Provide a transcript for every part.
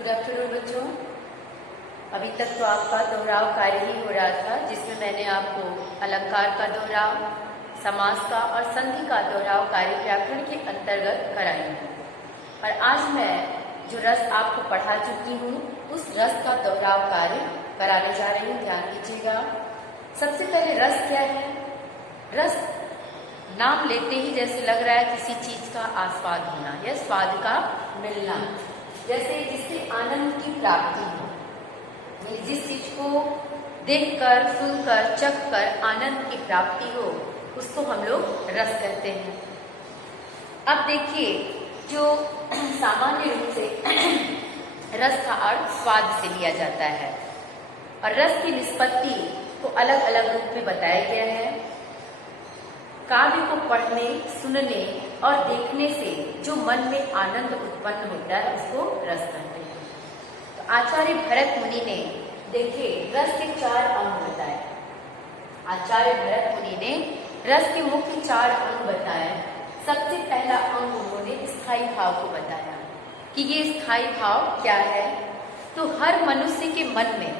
Good afternoon बच्चों। अभी तक तो आपका दोहराव कार्य ही हो रहा था, जिसमें मैंने आपको अलंकार का दोहराव, समास का और संधि का दोहराव कार्य व्याकरण के अंतर्गत कराई है। और आज मैं जो रस आपको पढ़ा चुकी हूँ उस रस का दोहराव कार्य कराने जा रही हूँ। ध्यान दीजिएगा। सबसे पहले रस क्या है? रस नाम लेते ही जैसे लग रहा है किसी चीज का आस्वाद होना या स्वाद का मिलना, जैसे जिससे आनंद की प्राप्ति हो। जिस चीज को देखकर, सुनकर, चखकर आनंद की प्राप्ति हो उसको हम लोग रस कहते हैं। अब देखिए, जो सामान्य रूप से रस का अर्थ स्वाद से लिया जाता है और रस की निष्पत्ति को अलग अलग रूप में बताया गया है। काव्य को पढ़ने, सुनने और देखने से जो मन में आनंद उत्पन्न होता है उसको रस कहते हैं। तो आचार्य भरत मुनि ने देखिए रस के 4 अंग बताए। आचार्य भरत मुनि ने रस के मुख्य 4 अंग बताए। सबसे पहला अंग उन्होंने स्थायी भाव को बताया कि ये स्थायी भाव क्या है। तो हर मनुष्य के मन में,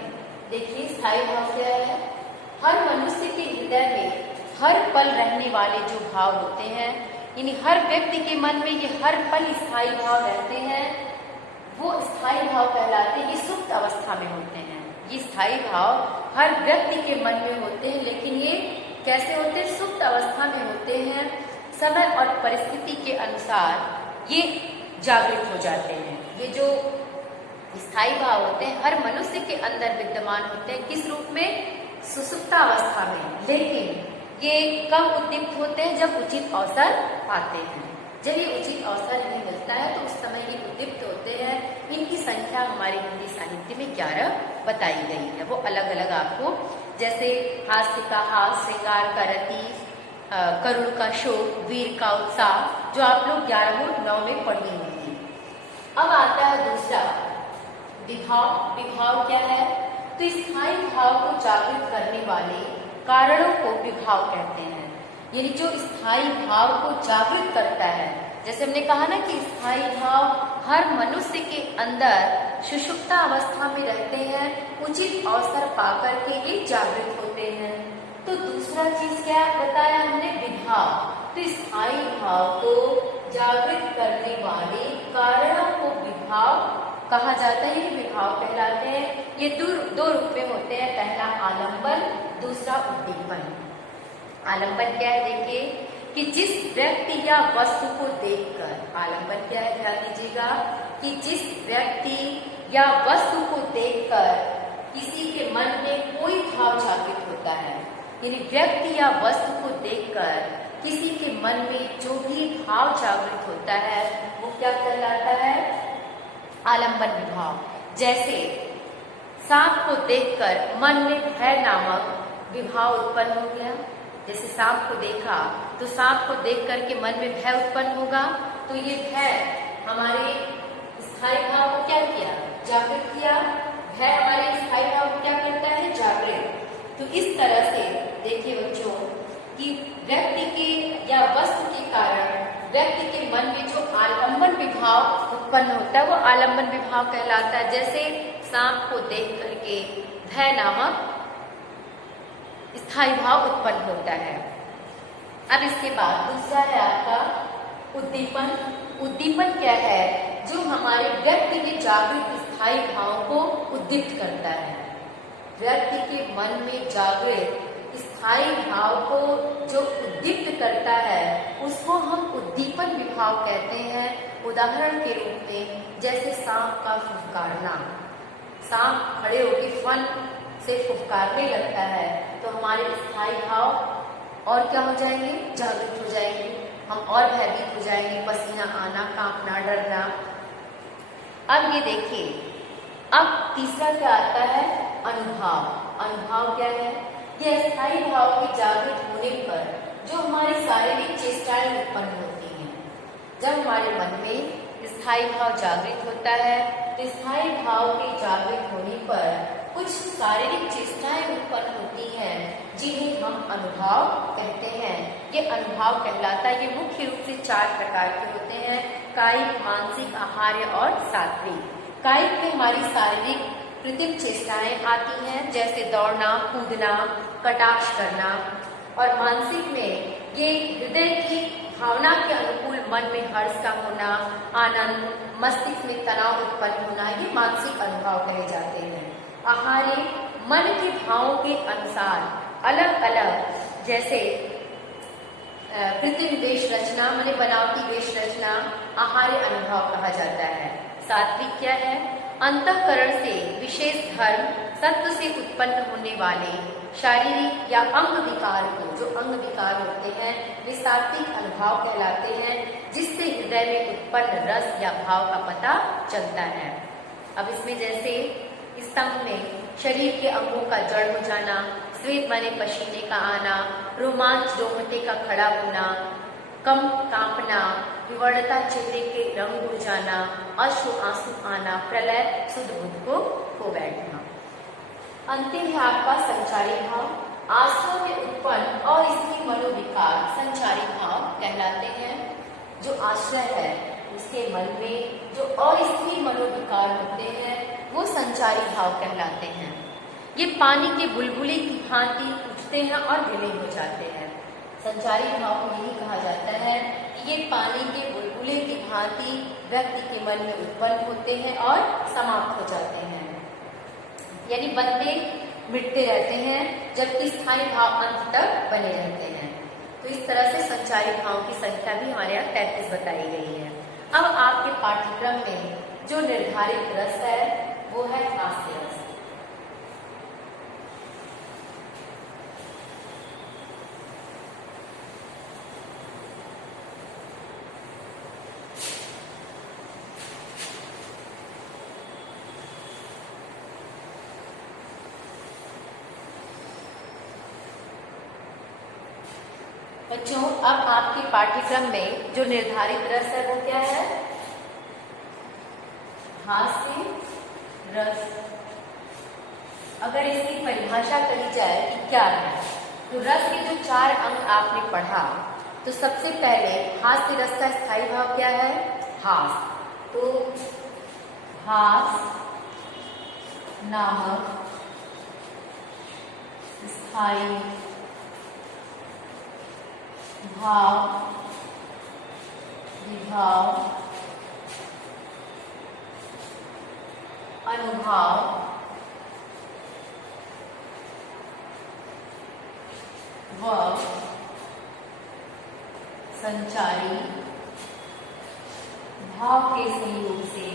देखिए स्थायी भाव क्या है, हर मनुष्य के हृदय में हर पल रहने वाले जो भाव होते हैं, यानी हर व्यक्ति के मन में ये हर पल स्थायी भाव रहते हैं, वो स्थायी भाव कहलाते हैं। ये सुप्त अवस्था में होते हैं। ये स्थायी भाव हर व्यक्ति के मन में होते हैं, लेकिन ये कैसे होते हैं? सुप्त अवस्था में होते हैं। समय और परिस्थिति के अनुसार ये जागृत हो जाते हैं। ये जो स्थायी भाव होते हैं हर मनुष्य के अंदर विद्यमान होते हैं। किस रूप में? सुसुप्त अवस्था में। लेकिन ये कब उद्दीप्त होते हैं? जब उचित अवसर आते हैं। जब ये उचित अवसर नहीं मिलता है तो उस समय ये उद्दीप्त होते हैं। इनकी संख्या हमारे हिंदी साहित्य में 11 बताई गई है। वो अलग अलग आपको, जैसे हास्य का हास, श्रृंगार का रति, करुण का शोक, वीर का उत्साह, जो आप लोग 11 में पढ़ी होंगी। अब आता है दूसरा विभाव। विभाव क्या है? तो स्थायी भाव को जागृत करने वाले कारणों को विभाव कहते हैं। यानी जो स्थायी भाव को जागृत करता है, जैसे हमने कहा ना कि स्थायी भाव हर मनुष्य के अंदर सुषुप्त अवस्था में रहते हैं, उचित अवसर पाकर के ये जागृत होते हैं। तो दूसरा चीज क्या बताया हमने? विभाव। तो स्थायी भाव को जागृत करने वाले कारणों को विभाव कहा जाता है। ये विभाव कहलाते हैं। ये दो रूप में होते हैं। पहला आलंबन, दूसरा उद्दीपन। आलंबन क्या है? देखिए कि जिस व्यक्ति या वस्तु को देखकर, आलंबन क्या है? ध्यान दीजिएगा कि जिस व्यक्ति या वस्तु को देखकर किसी के मन में कोई भाव जागृत होता है, यानी व्यक्ति या वस्तु को देखकर किसी के मन में जो भी भाव जागृत होता है वो क्या कहलाता है? आलंबन विभाव। जैसे सांप को देखकर मन में भय नामक विभाव उत्पन्न हो गया। जैसे सांप को देखा तो सांप को देख करके मन में भय उत्पन्न होगा, तो ये भय हमारे स्थायी भाव को क्या किया? जागृत किया। भय हमारे स्थायी भाव को क्या करता है? जागृत। तो इस तरह से देखिए बच्चों कि व्यक्ति के या वस्तु के कारण व्यक्ति के मन में जो आलंबन विभाव उत्पन्न होता है वो आलंबन विभाव कहलाता है। जैसे सांप को देख करके भय नामक स्थायी भाव उत्पन्न होता है। अब इसके बाद दूसरा है आपका उद्दीपन। उद्दीपन क्या है? जो हमारे व्यक्ति में जागृत स्थायी भाव को उद्दीप्त करता है। व्यक्ति के मन में जागृत स्थायी भाव को जो उद्दीप्त करता है उसको हम उद्दीपन विभाव कहते हैं। उदाहरण के रूप में जैसे सांप का फुफकारना। सांप खड़े होकर फन से फुफकारने लगता है तो हमारे स्थायी भाव और क्या हो जाएंगे? जागृत हो जाएंगे। हम और भयभीत हो जाएंगे, पसीना आना, कांपना, डरना। अब ये देखिए, अब तीसरा क्या आता है? अनुभव। अनुभव क्या है? यह स्थायी भाव के जागृत होने पर जो हमारी शारीरिक चेष्टाएं उत्पन्न होती हैं। जब हमारे मन में स्थायी भाव जागृत होता है तो स्थायी भाव के जागृत होने पर कुछ शारीरिक चेष्टाएं उत्पन्न होती हैं जिन्हें हम अनुभव कहते हैं। ये अनुभव कहलाता है। ये मुख्य रूप से 4 प्रकार के होते हैं: कायिक, मानसिक, आहार्य और सात्विक। कायिक में हमारी शारीरिक कृत्रिम चेष्टाएं आती हैं, जैसे दौड़ना, कूदना, कटाक्ष करना। और मानसिक में ये हृदय की भावना के अनुकूल मन में हर्ष का होना, आनंद, मस्तिष्क में तनाव उत्पन्न होना, ये मानसिक अनुभव कहे जाते हैं। आहार्य मन के भावों के अनुसार अलग अलग, जैसे कृत्रिम वेश रचना माने बनावटी वेश रचना आहार्य अनुभव कहा जाता है। सात्विक क्या है? अंतःकरण से विशेष धर्म सत्व से उत्पन्न होने वाले शारीरिक या अंग विकार को, जो अंग विकार होते हैं वे सात्विक अनुभव कहलाते हैं, जिससे हृदय में उत्पन्न रस या भाव का पता चलता है। अब इसमें जैसे स्तंभ में शरीर के अंगों का जड़ हो जाना, श्वेत माने पसीने का आना, रोमांच रोंगटे का खड़ा होना, कम कांपना, विवर्णता चेहरे के रंग उड़ जाना, अश्रु आंसू आना, प्रलय शुद्ध बुद्ध को खो बैठना। अंतिम है आपका संचारी भाव। आश्रय में उत्पन्न अस्थायी मनोविकार संचारी भाव कहलाते हैं। जो आश्रय है उसके मन में जो अस्थायी मनोविकार होते हैं वो संचारी भाव कहलाते हैं। ये पानी के बुलबुले की भांति उठते हैं और विलीन हो जाते हैं। संचारी भाव को यही कहा जाता है कि ये पानी के बुलबुले की भांति व्यक्ति के मन में उत्पन्न होते हैं और समाप्त हो जाते हैं, यानी बनते मिटते रहते हैं, जबकि स्थायी भाव अंत तक बने रहते हैं। तो इस तरह से संचारी भाव की संख्या भी हमारे यहाँ 33 बताई गई है। अब आपके पाठ्यक्रम में जो निर्धारित रस है वो है हास्य रस। बच्चों, अब आपके पाठ्यक्रम में जो निर्धारित रस है वो क्या है? हास्य रस। अगर इसकी परिभाषा करी जाए कि क्या है, तो रस के जो 4 अंग आपने पढ़ा, तो सबसे पहले हास्य रस का स्थायी भाव क्या है? हास। तो हास नामक स्थायी भाव विभाव अनुभाव व संचारी भाव के संयोग से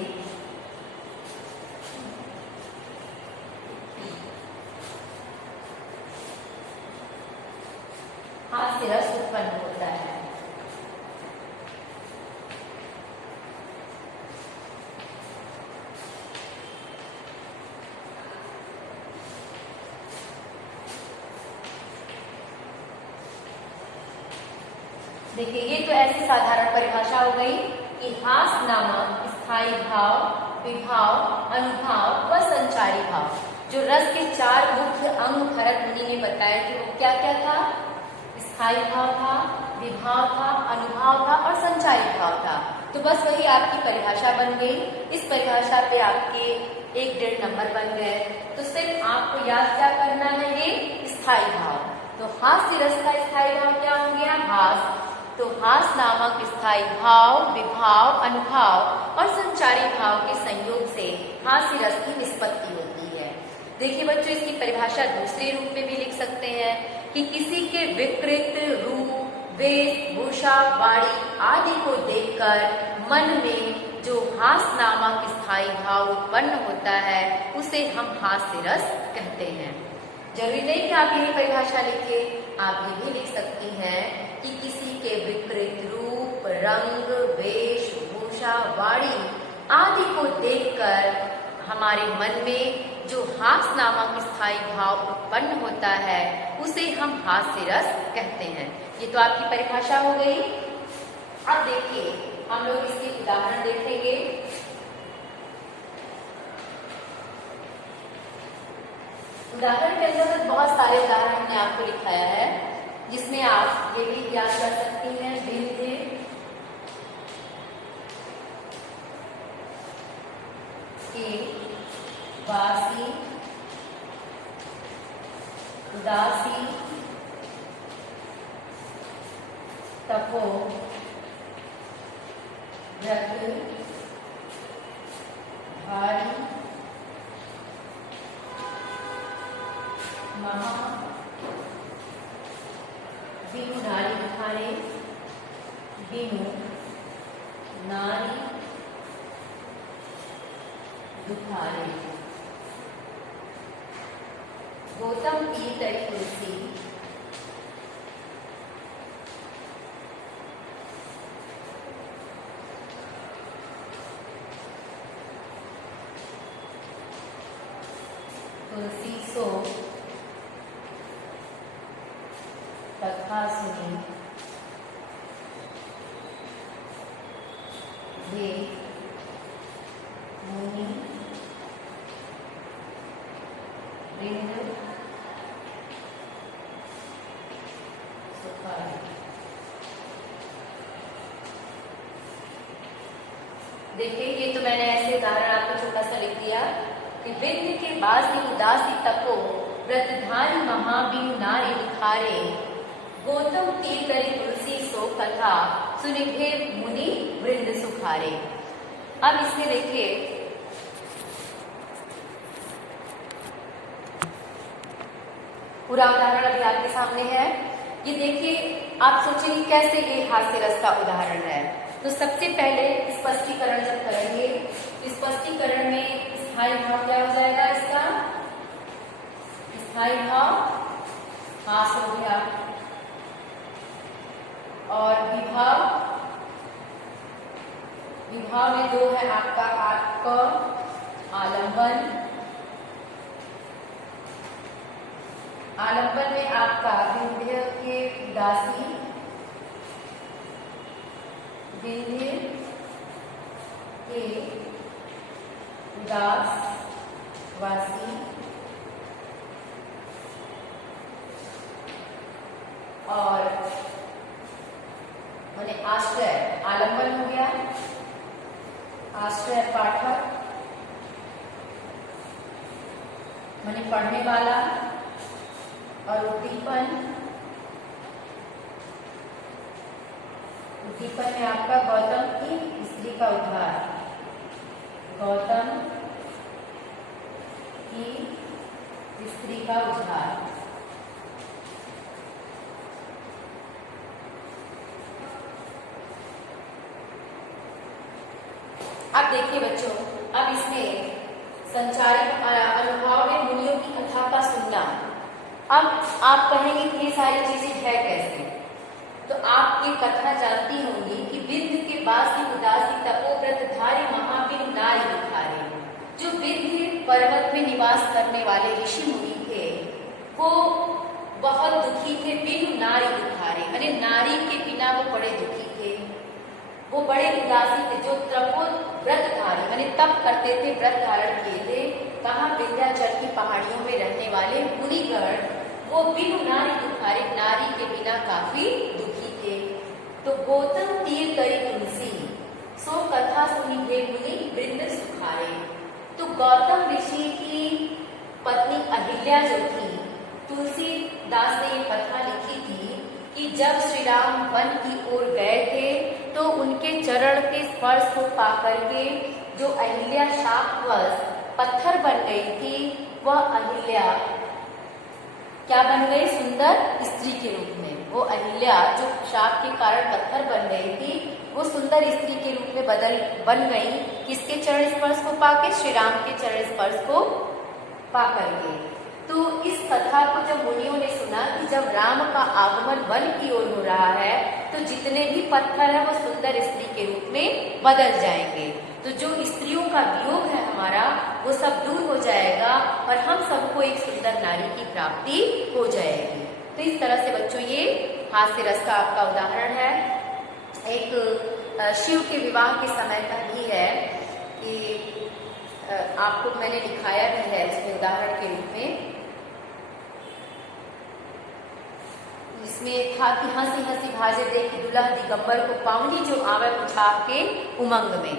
हास्य रस उत्पन्न होता है। देखिए, ये तो ऐसी साधारण परिभाषा हो गई कि हास नामक स्थायी भाव विभाव अनुभाव व संचारी भाव, जो रस के 4 मुख्य अंग भरत मुनि ने बताए थे वो क्या क्या था? स्थायी भाव था, विभाव था, अनुभाव था और संचारी भाव था। तो बस वही आपकी परिभाषा बन गई। इस परिभाषा पे आपके 1-1.5 नंबर बन गए। तो सिर्फ आपको याद क्या करना है? ये स्थायी भाव। तो हास्य रस का स्थायी भाव क्या हो गया? हास। तो हास नामक स्थायी भाव विभाव अनुभाव और संचारी भाव के संयोग से हास्य रस की निष्पत्ति होती है। देखिए बच्चों, इसकी परिभाषा दूसरे रूप में भी लिख सकते हैं कि किसी के विकृत रूप, वेशभूषा, वाणी आदि को देखकर मन में जो हास नामक स्थायी भाव उत्पन्न होता है उसे हम हास्य रस कहते हैं। जरूरी नहीं कि आप यही परिभाषा लिखिए, आप ये भी लिख सकती हैं कि किसी के विकृत रूप, रंग, वेशभूषा, वाणी आदि को देखकर हमारे मन में जो हास नामक स्थायी भाव उत्पन्न होता है उसे हम हास्य रस कहते हैं। ये तो आपकी परिभाषा हो गई। अब देखिए, हम लोग इसके उदाहरण देखेंगे। उदाहरण के अंदर बहुत सारे उदाहरण हमने आपको दिखाया है, जिसमें आप ये भी याद कर सकती हैं विंध्य के वासी उदासी तपो व्रत भारी महा बिनु नारी दुखारे बिनु नारी दुखारे। गौतम की तरी तुलसी तुलसी सो कथा सुनी वे मुनि वृंद सुखारे। देखिए, ये तो मैंने ऐसे उदाहरण आपको छोटा सा लिख दिया कि विद्य के बासी उदासी तपो व्रतधारी महाबिनु नारी दुखारे। गौतम की तरी तुलसी सो कथा सुनिभे मुनि वृंद सुखारे। अब इसमें देखिए, पूरा उदाहरण अभी आपके सामने है। ये देखिए, आप सोचिए कैसे ये हास्य रस का उदाहरण है। तो सबसे पहले स्पष्टीकरण जब करेंगे, स्पष्टीकरण में स्थायी भाव क्या हो जाएगा? इसका स्थायी भाव हास हो गया, और विभाव, विभाव में दो है आपका आपका आलंबन, आलंबन में आपका विंध्य के उदासी, विंध्य के उदास वासी, और माने आश्रय आलंबन हो गया, आश्रय पाठक माने पढ़ने वाला, और उद्दीपन, उद्दीपन में आपका गौतम की स्त्री का उद्धार, गौतम की स्त्री का उद्धार। अब देखिए बच्चों, अब इसमें संचारित अनुभव में मुनियों की कथा का सुनना। अब आप कहेंगे कि ये सारी चीजें है कैसे? तो आप ये कथा जानती होंगी कि विंध्य के बासी उदासी तपोव्रतधारी महावीर नारी दुखारे। जो विंध्य पर्वत में निवास करने वाले ऋषि मुनि थे, वो बहुत दुखी थे। बिनु नारी दुखारे यानी नारी के बिना वो बड़े दुखी थे, वो बड़े उदासी थे। जो व्रतधारी यानी तप करते थे, व्रत धारण किए थे, कहाँ? विंध्याचल की पहाड़ियों में रहने वाले मुनिगण, वो बिनु नारी दुखारे, नारी के बिना काफी दुखी थे। तो गौतम तीर करी तुलसी सो कथा सुनी वे मुनि वृंद सुखारे। तो गौतम ऋषि की पत्नी अहिल्या जो थी, तुलसीदास ने ये कथा लिखी थी कि जब श्री राम वन की ओर गए थे तो उनके चरण के स्पर्श को पाकर के जो अहिल्या शापवश पत्थर बन गई थी, वह अहिल्या क्या बन गई? सुंदर स्त्री के रूप में। वो अहिल्या जो शाप के कारण पत्थर बन गई थी, वो सुंदर स्त्री के रूप में बन गई। किसके चरण स्पर्श को पाके? श्री राम के चरण स्पर्श को पाकर के। तो इस कथा को जब मुनियों ने सुना कि जब राम का आगमन वन की ओर हो रहा है तो जितने भी पत्थर है वो सुंदर स्त्री के रूप में बदल जाएंगे, तो जो स्त्रियों का वियोग है हमारा वो सब दूर हो जाएगा और हम सबको एक सुंदर नारी की प्राप्ति हो जाएगी। तो इस तरह से बच्चों ये हास्य रस का आपका उदाहरण है। एक शिव के विवाह के समय का भी है कि आपको मैंने दिखाया भी है इसमें उदाहरण के रूप में। इसमें था कि हंसी हंसी भाजे देखी दुल्हा दिगंबर को पाऊंगी जो आवे उछाल के उमंग में।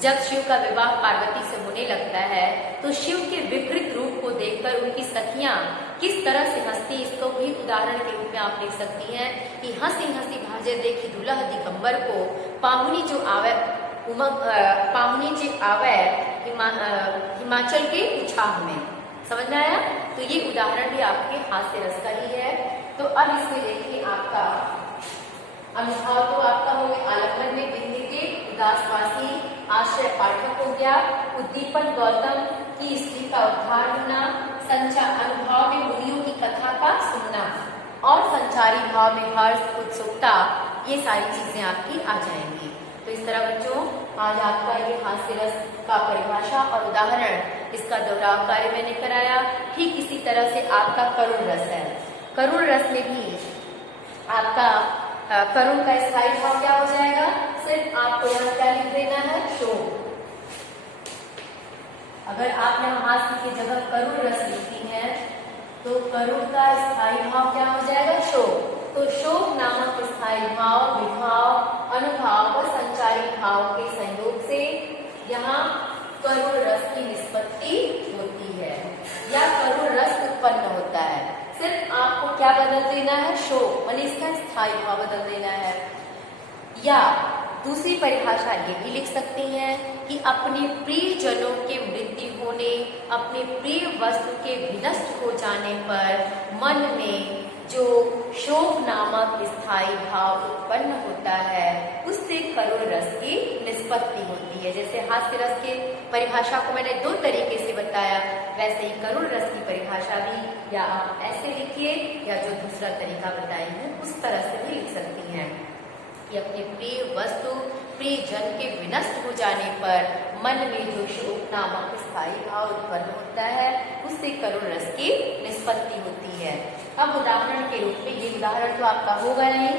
जब शिव का विवाह पार्वती से होने लगता है तो शिव के विकृत रूप को देखकर उनकी सखियां किस तरह से हंसती, इसको भी उदाहरण के रूप में आप लिख सकती हैं कि हंसी हंसी भाजे देखी दुल्हा दिगंबर को पाहुनी जो आवे पाहुनी जो आवे हिमाचल के उछाह में। समझ में आया? तो ये उदाहरण भी आपके हास्य रस का ही है। तो अब इसमें देखिए आपका अनुभव तो आपका हो गया, आलंबन में बिंदी के उदासवासी आश्रय पाठक हो गया, उद्दीपन गौतम की स्त्री का उद्धार होना, संचार अनुभव में मुनियों की कथा का सुनना और संचारी भाव में हर्ष उत्सुकता, ये सारी चीजें आपकी आ जाएंगी। तो इस तरह बच्चों आज आपका ये हास्य रस का परिभाषा और उदाहरण, इसका दोहराव कार्य मैंने कराया। ठीक इसी तरह से आपका करुण रस है। करुण रस में भी आपका करुण का स्थायी भाव क्या हो जाएगा? सिर्फ आपको यहाँ क्या लिख देना है? शोक। अगर आप यहाँ हास्य की जगह करुण रस लिखती हैं तो करुण का स्थायी भाव क्या हो जाएगा? शोक। तो शोक नामक स्थायी भाव, विभाव, अनुभाव और संचारी भाव के संयोग से यहाँ करुण रस की निष्पत्ति होती है या करुण रस उत्पन्न होता है। सिर्फ आपको क्या बदल देना है? शोक, माने इसका स्थायी भाव बदल देना है। या दूसरी परिभाषा ये भी लिख सकती हैं कि अपने प्रिय जनों के मृत्यु होने, अपने प्रिय वस्तु के विनष्ट हो जाने पर मन में जो शोक नामक स्थायी भाव उत्पन्न होता है, उससे करुण रस की निष्पत्ति होती है। जैसे हास्य रस के परिभाषा को मैंने दो तरीके से बताया, वैसे ही करुण रस की परिभाषा भी या आप ऐसे लिखिए या जो दूसरा तरीका बताई हूँ उस तरह से भी लिख सकती हैं कि अपने प्रिय वस्तु, प्रिय जन के विनष्ट हो जाने पर मन में जो शोक नामक स्थायी भाव उत्पन्न होता है, उससे करुण रस की निष्पत्ति होती है। अब उदाहरण के रूप में, ये उदाहरण तो आपका होगा नहीं,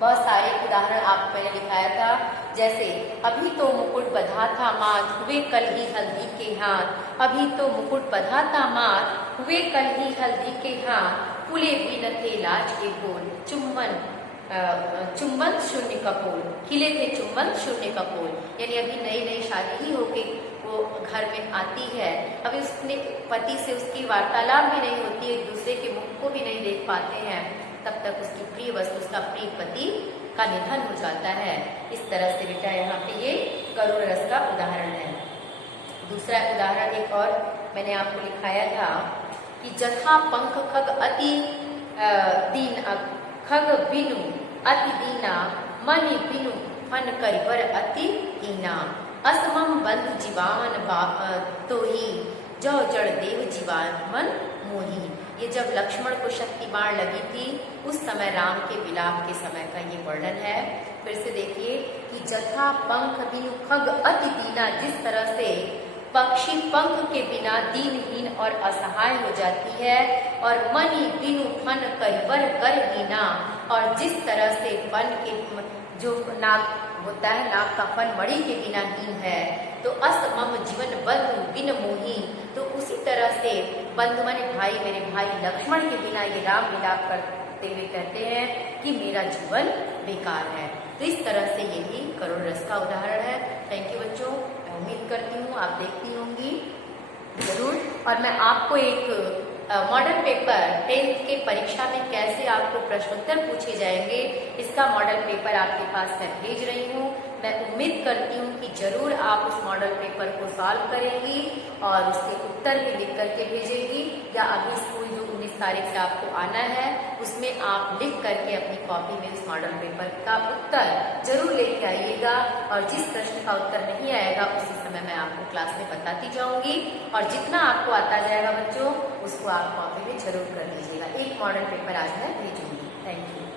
बहुत सारे उदाहरण आप मैंने दिखाया था। जैसे अभी तो मुकुट बंधा था माथ, हुए कल ही हल्दी के हाथ। अभी तो मुकुट बंधा था माथ, हुए कल ही हल्दी के हाथ। फूले भी न थे लाज के बोल, चुम्बन शून्य कपोल। खिले थे चुम्बन शून्य कपोल। यानी अभी नई नई शादी ही होके वो घर में आती है, अभी उसने पति से उसकी वार्तालाप भी नहीं होती, एक दूसरे के मुख को भी नहीं देख पाते हैं, तब तक उसकी प्रिय वस्तु, उसका प्रिय पति का निधन हो जाता है। इस तरह से बेटा यहाँ पे ये करुण रस का उदाहरण है। दूसरा उदाहरण एक और मैंने आपको लिखाया था कि जथा पंख खग अति दीन खग बिनु अति दीना, मनि बिनु फन करिवर अति हीना। असमम बंधु जीवान तो ही जो जड़ देव जीवान मन मोही। ये जब लक्ष्मण को शक्ति बाण लगी थी उस समय राम के विलाप के समय का ये वर्णन है। फिर से देखिए कि जथा पंख बिनु खग अति दीना, जिस तरह से पक्षी पंख के बिना दीनहीन और असहाय हो जाती है, और मणि बिनु फन करिवर करहीना, और जिस तरह से वन के जो नाग होता है, नाग का फन मणि के बिना हीन है, तो असमम जीवन बंधु बिन मोही, तो उसी तरह से बंधु माने भाई, मेरे भाई लक्ष्मण के बिना ये राम विलाप करते हुए कहते हैं कि मेरा जीवन बेकार है। तो इस तरह से ये भी करुण रस का उदाहरण है। थैंक यू बच्चों, मैं उम्मीद करती हूँ आप देखती होंगी जरूर। और मैं आपको एक मॉडल पेपर 10th के परीक्षा में कैसे आपको प्रश्नोत्तर पूछे जाएंगे, इसका मॉडल पेपर आपके पास मैं भेज रही हूँ। मैं उम्मीद करती हूँ कि जरूर आप उस मॉडल पेपर को सॉल्व करेंगी और उसके उत्तर भी लिख करके भेजेंगी, या अभी स्कूल जो 19 तारीख से आपको आना है उसमें आप लिख करके अपनी कॉपी में उस मॉडल पेपर का उत्तर जरूर लेके आइएगा। और जिस प्रश्न का उत्तर नहीं आएगा उसी समय मैं आपको क्लास में बताती जाऊंगी, और जितना आपको आता जाएगा बच्चों उसको आप कॉपी में जरूर कर लीजिएगा। एक मॉडल पेपर आज मैं भेजूंगी। Thank you.